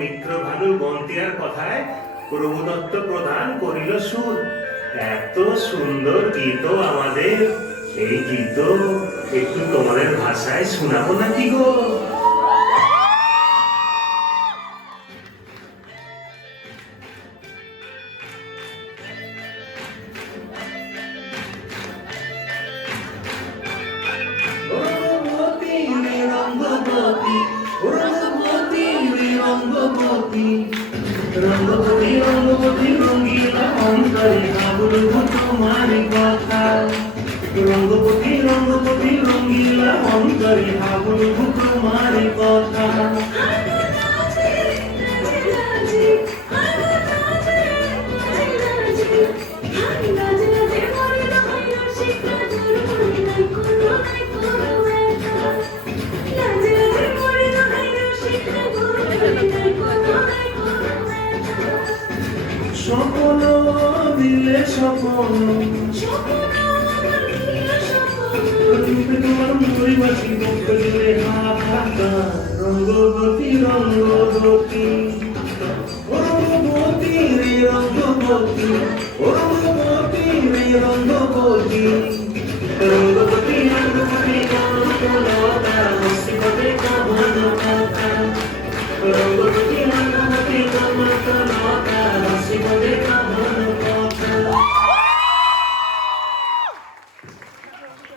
মিত্র ভানু বন্তিয়ার কথায় প্রভুদত্ত প্রধান করিল সুর। এত সুন্দর গীত আমাদের, এই গীত একটু তোমাদের ভাষায় শোনাবো নাকি গো? রঙ্গবতী রঙ্গবতী রঙ্গিলা অন্তরে হাবুল তোমারি কথা। রঙ্গবতী রঙ্গবতী রঙ্গিলা অন্তরে হাবুল তোমারি কথা। স্বপ্ন দিলে স্বপ্ন তোমার মরিবাসী মুক্ত দিলে হাতা। রঙ্গবতী রঙ্গবতী রঙ্গবতী রে রঙ্গবতী রঙ্গবতী রে রঙ্গবতী। রঙ্গবতী রঙ্গবতী রঙ্গবতী হসিবতে কবল কথা। রঙ্গবতী রঙ্গবতী রঙ্গবতী হসিবতে